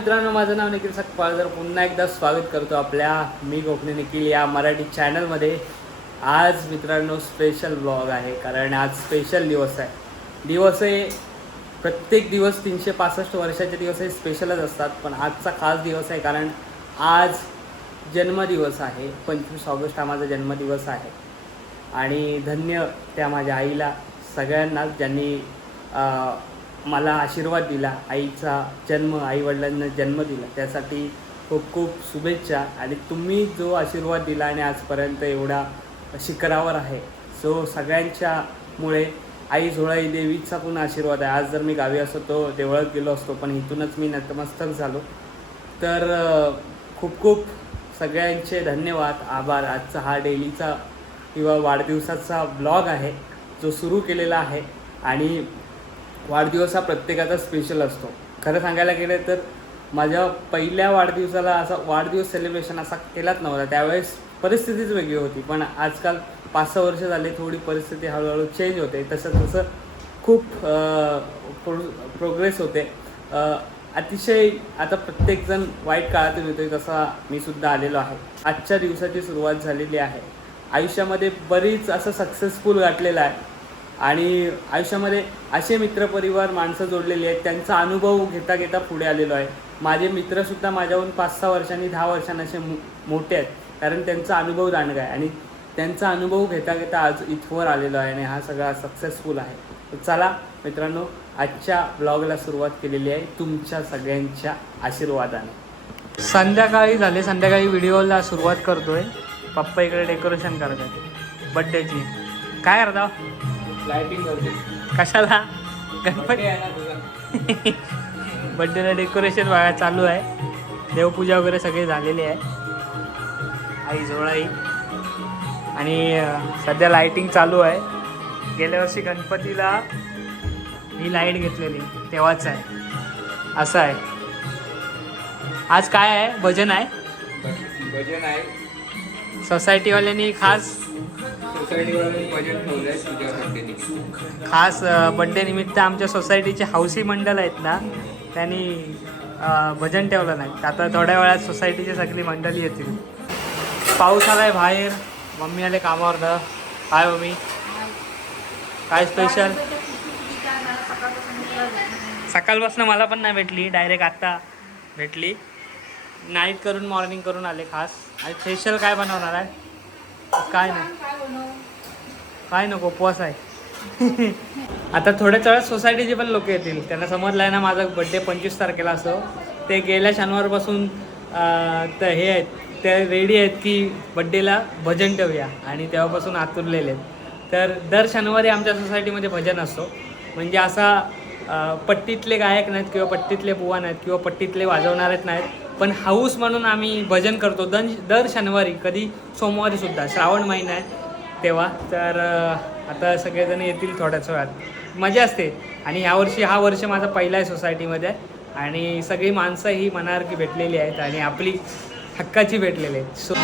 मित्रांनो माझं नाव निखिल सकपाळकर पुन्हा एकदा स्वागत करतो आपल्या मी कोकणी निखिल या मराठी चॅनलमध्ये. आज मित्रांनो स्पेशल ब्लॉग आहे कारण आज स्पेशल दिवस आहे. दिवस हे प्रत्येक दिवस तीनशे पासष्ट वर्षाचे दिवस हे स्पेशलच असतात पण आजचा खास दिवस आहे कारण आज जन्मदिवस आहे. पंचवीस ऑगस्ट हा माझा जन्मदिवस आहे. आणि धन्य त्या माझ्या आईला सगळ्यांनाच ज्यांनी मला आशीर्वाद दिला आईचा जन्म आईवडिलांना जन्म दिला. त्यासाठी खूप खूप शुभेच्छा. आणि तुम्ही जो आशीर्वाद दिला आणि आजपर्यंत एवढा शिखरावर आहे सो सगळ्यांच्यामुळे आई झोळाई देवीचा पण आशीर्वाद आहे. आज जर मी गावी असतो तो देवळात गेलो असतो पण इथूनच मी नतमस्तक झालो. तर खूप खूप सगळ्यांचे धन्यवाद. आभार. आजचा हा डेलीचा किंवा वाढदिवसाचा ब्लॉग आहे जो सुरू केलेला आहे. आणि वाढदिवस हा प्रत्येकाचा स्पेशल असतो. खरं सांगायला गेलं तर माझ्या पहिल्या वाढदिवसाला असा वाढदिवस सेलिब्रेशन असा केलाच नव्हता. त्यावेळेस परिस्थितीच वेगळी होती. पण आजकाल पाच सहा वर्ष झाले थोडी परिस्थिती हळूहळू चेंज होते. तसं तसं खूप प्रो प्रोग्रेस होते. अतिशय आता प्रत्येकजण वाईट काळातून येतोय तसा मी सुद्धा आलेलो आहे. आजच्या दिवसाची सुरुवात झालेली आहे. आयुष्यामध्ये बरीच असं सक्सेसफुल गाठलेलं आहे. आणि आयुष्यामध्ये असे मित्रपरिवार माणसं जोडलेली आहेत त्यांचा अनुभव घेता घेता पुढे आलेलो आहे. माझे मित्रसुद्धा माझ्याहून पाच सहा वर्षांनी दहा वर्षांनी असे मो मोठे आहेत. कारण त्यांचा अनुभव दांडगा आहे आणि त्यांचा अनुभव घेता घेता आज इथवर आलेलो आहे आणि हा सगळा सक्सेसफुल आहे. तर चला मित्रांनो आजच्या ब्लॉगला सुरुवात केलेली आहे तुमच्या सगळ्यांच्या आशीर्वादाने. संध्याकाळी झाले संध्याकाळी व्हिडिओला सुरुवात करतोय. पप्पा इकडे डेकोरेशन करत आहे बड्डेची काय करता लाइटिंग कशाला? गणपती? बड्डेला डेकोरेशन बघा चालू आहे. देवपूजा वगैरे सगळी झालेली आहे. आई जोळाई. आणि सध्या लाइटिंग चालू आहे. गेल्या वर्षी गणपतीला ही लाइट घेतलेली तेव्हाच आहे. असं आहे. आज काय आहे? भजन आहे? भजन आहे. सोसायटीवाल्यांनी खास तुझ्यासाठी खास बड्डे निमित्त आमच्या सोसायटीचे हौसी मंडळ आहेत ना त्यांनी भजन ठेवलं नाही. आता थोड्या वेळात सोसायटीची सगळी मंडळी येतील. पाऊस आलाय बाहेर. मम्मी आले कामावर काय मम्मी. काय स्पेशल सकाळपासून मला पण नाही भेटली. डायरेक्ट आत्ता भेटली. नाईट करून मॉर्निंग करून आले खास. आणि स्पेशल काय बनवणार आहे? काय नाही. काय नको उपवास आहे. आता थोड्याच वेळात सोसायटीचे पण लोक येतील. त्यांना समजलं आहे ना माझा बड्डे पंचवीस तारखेला असो. ते गेल्या शनिवारपासून हे आहेत ते रेडी आहेत की बड्डेला भजन ठेवूया. आणि तेव्हापासून आतुरलेले आहेत. तर दर शनिवारी आमच्या सोसायटीमध्ये भजन असतो म्हणजे असा पट्टीतले गायक नाहीत किंवा पट्टीतले बुवा नाहीत किंवा पट्टीतले वाजवणारेच नाहीत. पण हाऊस म्हणून आम्ही भजन करतो. दन दर शनिवारी कधी सोमवारी सुद्धा श्रावण महिना आहे तेव्हा. तर आता सगळेजण येतील थोड्याच वेळात. मजा असते. आणि यावर्षी हा वर्ष माझा पहिला आहे सोसायटीमध्ये. आणि सगळी माणसं ही मनासारखी भेटलेली आहेत आणि आपली हक्काची भेटलेली आहेत. सो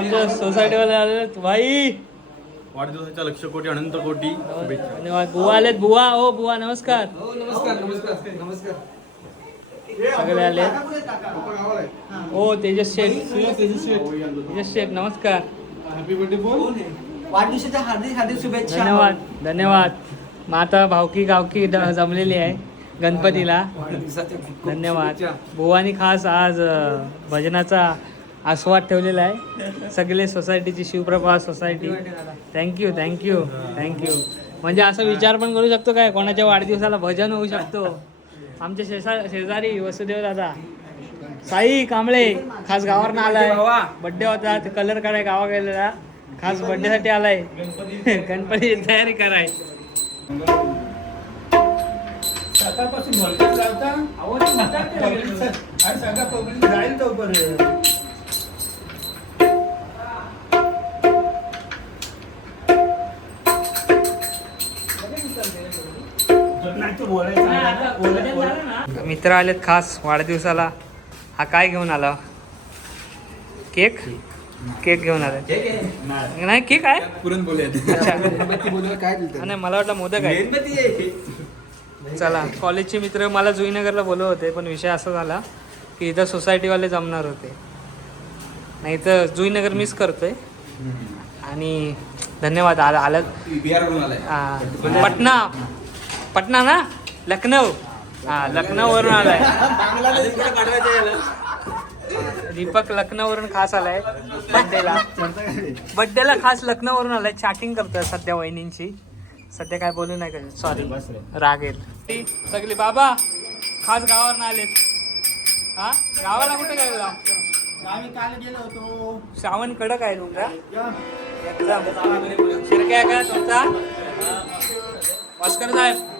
आमच्या सोसायटीवाले आले भाई! वाढदिवसाच्या लक्ष कोटी अनंत कोटी शुभेच्छा. धन्यवाद. बुवा आलेत. बुवा हो बुवा नमस्कार. नमस्कार नमस्कार नमस्कार. सगळे आले हो तेजस शेठ. तेजस शेठ नमस्कार. हॅपी बर्थडे बोल. वाढदिवसाच्या हार्दिक हार्दिक शुभेच्छा. धन्यवाद धन्यवाद. मग आता भावकी गावकी द- जमलेली आहे गणपतीला. धन्यवाद. बुवानी खास आज भजनाचा आस्वाद ठेवलेला आहे. सगळे सोसायटीची Shivaprabha society thank you thank you thank you म्हणजे असा विचार पण करू शकतो काय? कोणाच्या वाढदिवसाला भजन होऊ शकतो? आमच्या शेजा शेजारी वसुदेव दादा. साई कांबळे खास गावावर आलाय. बड्डे होता ते कलर काढाय गावा गेलेला खास बड्डेसाठी आलाय. गणपती तयारी कराय. सकाळपासून जाईल मित्र आलेत खास वाढदिवसाला. हा काय घेऊन आला? केक? केक घेऊन आला. नाही केक आहे? पुरणपोळी नाही मला वाटलं मोदक आहे. चला कॉलेजचे मित्र मला जुईनगरला बोलव होते पण विषय असा झाला की इथं सोसायटीवाले जमणार होते. नाही तर जुईनगर मिस करतोय. आणि धन्यवाद आलं. आलं पटना. पटना ना? लखनौ. हा लखनौ वरून आलाय. दीपक लखनौ वरून खास आलाय. बड्डेला बड्डेला खास लखनौ वरून आलाय. चॅटिंग करतोय सध्या वहिनींची सध्या काय बोलू नाही का सॉरी रागेल सगळी बाबा खास गावावर आलेत. हा? गावाला कुठे काय काल गेलो होतो? श्रावण कडक आहे तुमचा शिरक्या का तुमचा? भास्कर साहेब.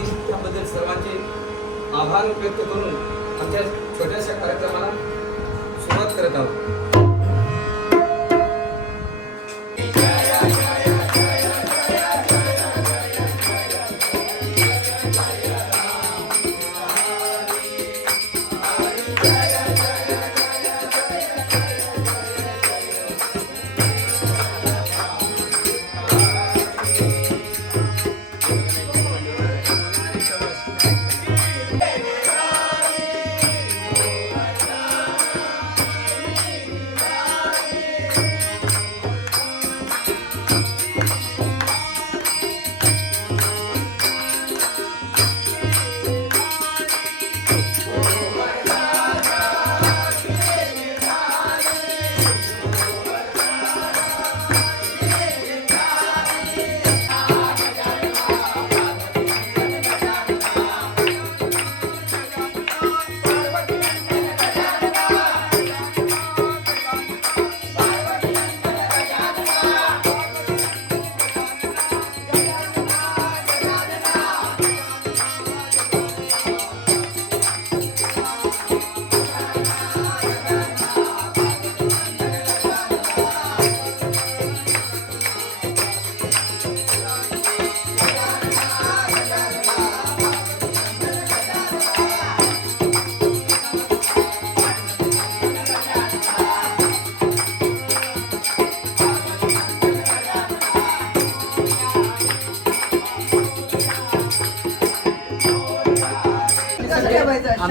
आभार व्यक्त करून आमच्या छोट्याशा कार्यक्रमाला सुरुवात करत आहोत.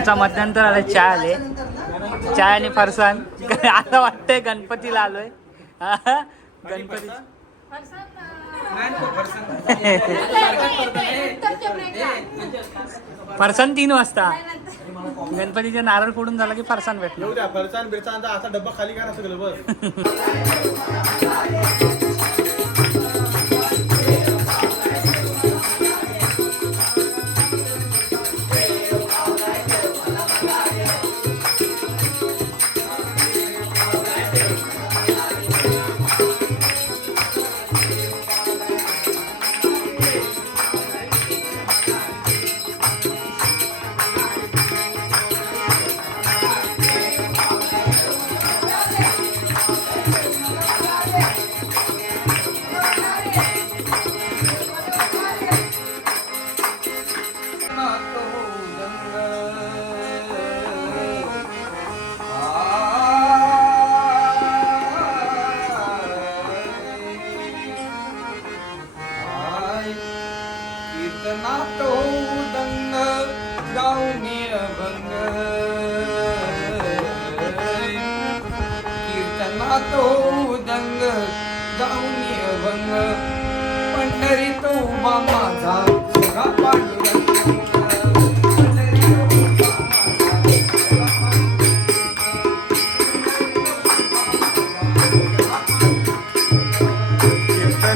आमचा मध्यंतर आला चहा आले. चहा आणि फरसान. आता वाटतंय गणपतीला आलोय. गणपती फरसान तीन वाजता. गणपतीचे नारळ फोडून झाला की फरसान भेटलं फरसान बिरसानचा असा डब्बा खाली करा सगळं बस.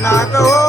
ನಾಗೋ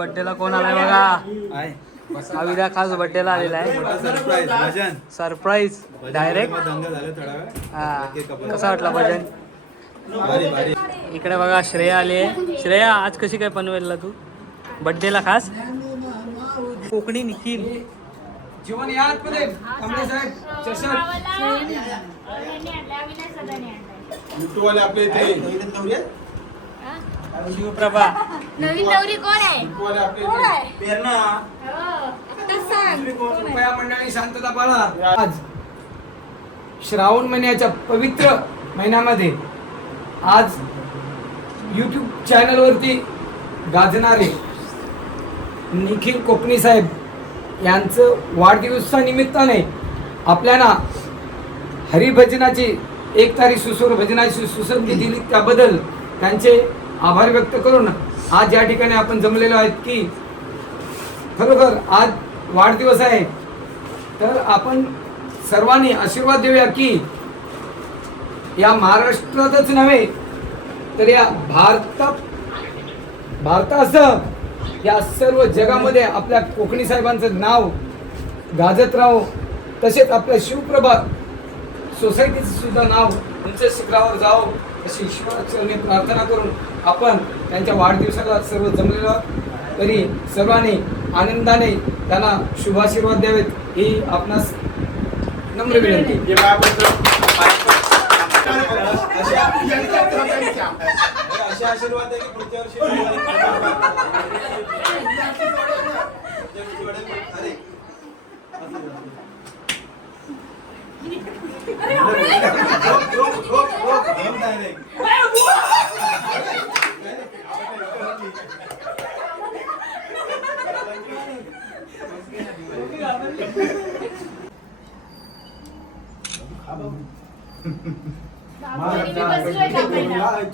बर्थडेला कोण आलाय बघा? हा विदा खास बर्थडेला आलेला आहे. सरप्राईज भजन. सरप्राईज डायरेक्ट दंग झाले थोडा वेळ. हा. कसा वाटला भजन? भारी भारी. इकडे बघा श्रेया आली आहे. श्रेया आज कशी काय पनवेलला तू? बर्थडेला खास? कोकणी निखिल. जीवन या आतमध्ये. कांबळे साहेब चषक. युट्यूब वाले आपले इथे. शिवप्रभा नवीन नवरी कोण आहे? कोण आहे प्रेरणा हो. आता सांग कृपया मंडळी शांतता पाळा. आज श्रावण महिन्याच्या पवित्र महिन्यामध्ये आज यूट्यूब चॅनलवरती गाजणारे निखिल कोकणी साहेब यांचं वाढदिवसानिमित्ताने आपल्याला हरिभजनाची एक तारीख सुसूर भजनाची सुसंधी दिली. त्याबद्दल त्यांचे आभार व्यक्त करून आज या ठिकाणी आपण जमलेलो आहेत की खरोखर आज वाढदिवस आहे. तर आपण सर्वांनी आशीर्वाद देऊया की या महाराष्ट्रातच नव्हे तर या भारता भारतासह या सर्व जगामध्ये आपल्या कोकणी साहेबांचं नाव गाजत राहो. तसेच आपल्या शिवप्रभा सोसायटीचं सुद्धा नाव उंच शिखरावर जावं अशी ईश्वराचरणी प्रार्थना करून आपण त्यांच्या वाढदिवसाला सर्व जमलेलो. तरी सर्वांनी आनंदाने त्यांना शुभाशीर्वाद द्यावेत ही आपणास नम्र विनंती हे असे आशीर्वाद आहे की पुढच्या वर्षी अरे माझा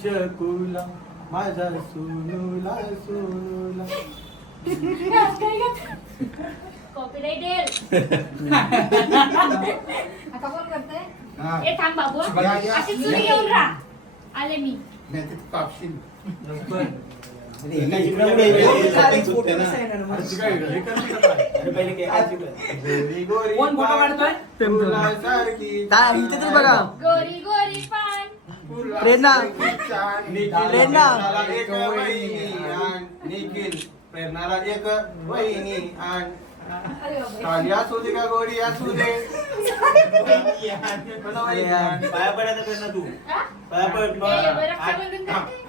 चकुला माझा सुनुला सुनुला. कॉपीराइट येईल आता कोण करतंय? हा. ए थांब बाबू. या, या. अशी चुरी घेऊन राहा. आले मी. नाही ते कापशील. कोण फोटो काढतोय? गोरी गोरी पान. प्रेरणा. प्रेरणा. एक वहिनी आण. निखिल प्रेरणाला एक वहिनी आण. अरे बापरे. काली असू दे का गोरी असू दे पण वहिनी आण. पाया पडायचा प्रेरणा तू? पाया पड ए, बरं, रक्षाबंधन करते.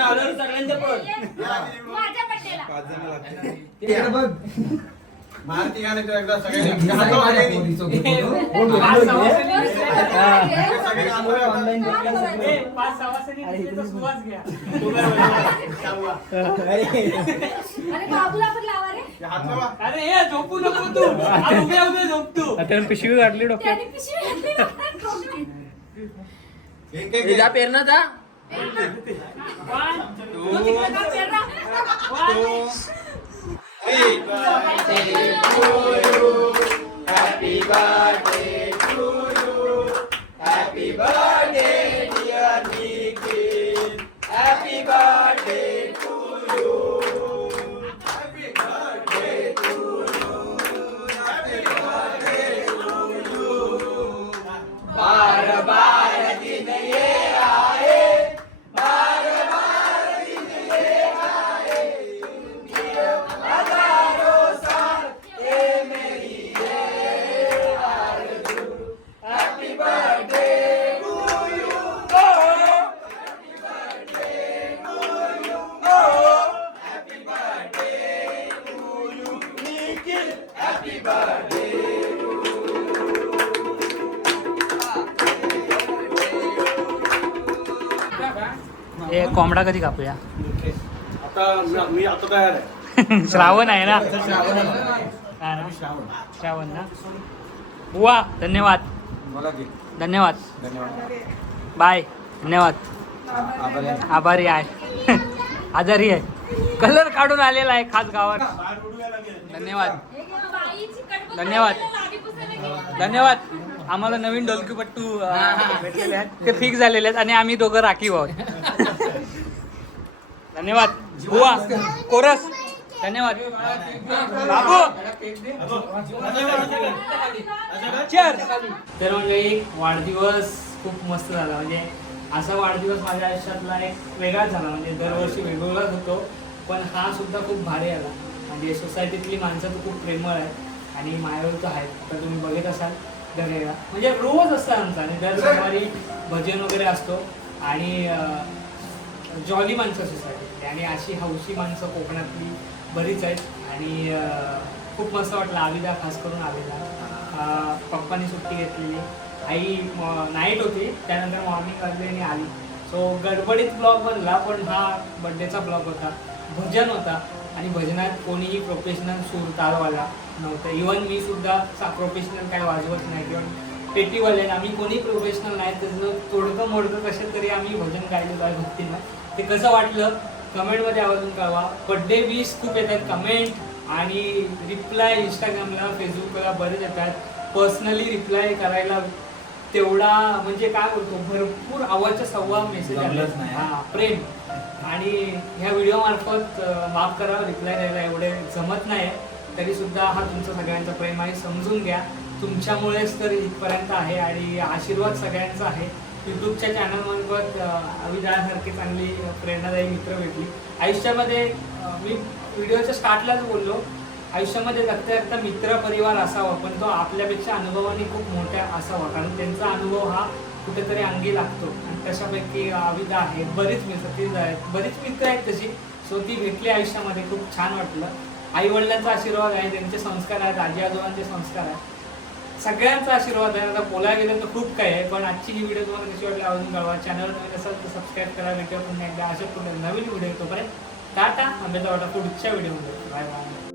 अरे सगळ्यांच्या पड ये, माझ्या पट्टेला तिकडे बघ मारती गाणे तू एकदा सगळे माझ्या हातावर घे. पोरीचं फोटो. पाच सवासनी हे सगळे हातावर. ए, पाच दिसले तर सुवास घ्या अरे बाबूला पण लावा रे हे हात लावा. अरे ए झोपू नको तू आज उभे उभे झोप तू त्याने पिशवी घातली ना. हे काय घे. One, तू तिकडे जा, पेरणा. one. ए कोंबडा कधी कापूया? आता मी- मी आता तयार आहे. श्रावण आहे ना? हा ना? श्रावण. ना? बुवा धन्यवाद. धन्यवाद. धन्यवाद. बाय धन्यवाद. आभारी आहे. आभारी आहे. आजारी आहे. कलर काढून आलेला आहे खास गावात. धन्यवाद. धन्यवाद. धन्यवाद. आम्हाला नवीन डोलकीपट्टू भेटलेले आहेत. ते फिक्स झालेले आहेत आणि आम्ही दोघं राखीव आहोत. धन्यवाद. बुवा कोरस. धन्यवाद. बाबू. तर म्हणजे वाढदिवस खूप मस्त झाला. म्हणजे असा वाढदिवस माझ्या आयुष्यातला एक वेगळाच झाला. म्हणजे दरवर्षी वेगवेगळाच होतो. पण हा सुद्धा खूप भारी आला. म्हणजे सोसायटीतली माणसं तर खूप प्रेमळ आहेत आणि मायावर तर आहेत. तर तुम्ही बघत असाल दर म्हणजे रोज असतं आमचा. आणि दर सोमवारी भजन वगैरे असतो. आणि जॉली माणसं सोसायटी सोसायटीतली आणि अशी हौशी माणसं कोकणातली बरीच आहेत. आणि खूप मस्त वाटलं आविदा खास करून आविदा. पप्पानी सुट्टी घेतलेली. आई नाईट होती. त्यानंतर मॉर्निंग वाजली आणि आली. सो गडबडीत ब्लॉग बनला पण हा बड्डेचा ब्लॉग होता. भजन होता. आणि भजनात कोणीही प्रोफेशनल सूर तालवाला नव्हतं. इवन मी सुद्धा प्रोफेशनल काय वाजवत नाही. किंवा पेटीवाले आम्ही कोणी प्रोफेशनल नाही. त्याचं तोडकं मोडकं कसे तरी आम्ही भजन गायलेलो आहे भक्तीनं. ते कसं वाटलं? कमेंटमध्ये आवाजून कळवा. बड्डे विश खूप येतात. कमेंट आणि रिप्लाय इंस्टाग्रामला फेसबुकला बरेच येतात. पर्सनली रिप्लाय करायला तेवढा म्हणजे काय बोलतो भरपूर आवाजच्या सव्वा मेसेज आले जमलंच नाही. हा. प्रेम. आणि ह्या व्हिडिओ मार्फत माफ करा रिप्लाय द्यायला एवढे जमत नाही. तरी सुद्धा हा तुमचा सगळ्यांचा प्रेम आहे. समजून घ्या. तुमच्यामुळेच तर इथपर्यंत आहे आणि आशीर्वाद सगळ्यांचा आहे. युट्यूबच्या चॅनलमार्फत अविदासारखी चांगली प्रेरणादायी मित्र भेटली. आयुष्यामध्ये मी व्हिडिओच्या स्टार्टलाच बोललो. आयुष्यामध्ये जगता जगता मित्र परिवार असावा पण तो आपल्यापेक्षा अनुभवाने खूप मोठा असावा कारण त्यांचा अनुभव हा कुठेतरी अंगी लागतो. आणि तशापैकी अविदा आहे. बरीच मित्र ती आहेत बरीच मित्र आहेत तशी. सो ती भेटली आयुष्यामध्ये. खूप छान वाटलं. आई वडिलांचा आशीर्वाद आहे त्यांचे संस्कार आहेत आजी आजोबांचे संस्कार आहेत. सगळ्यांचा आशीर्वाद आहे. आता बोलायला गेलं तर खूप काही आहे पण आजची ही व्हिडिओ तुम्हाला कशी वाटली आवडून कळवा चॅनल नवीन असेल तर सबस्क्राईब करा भेटूया पुन्हा एकदा अशा पुढे नवीन व्हिडिओ तोपर्यंत टाटा. आंब्याचा वाटा पुढच्या व्हिडिओमध्ये बाय बाय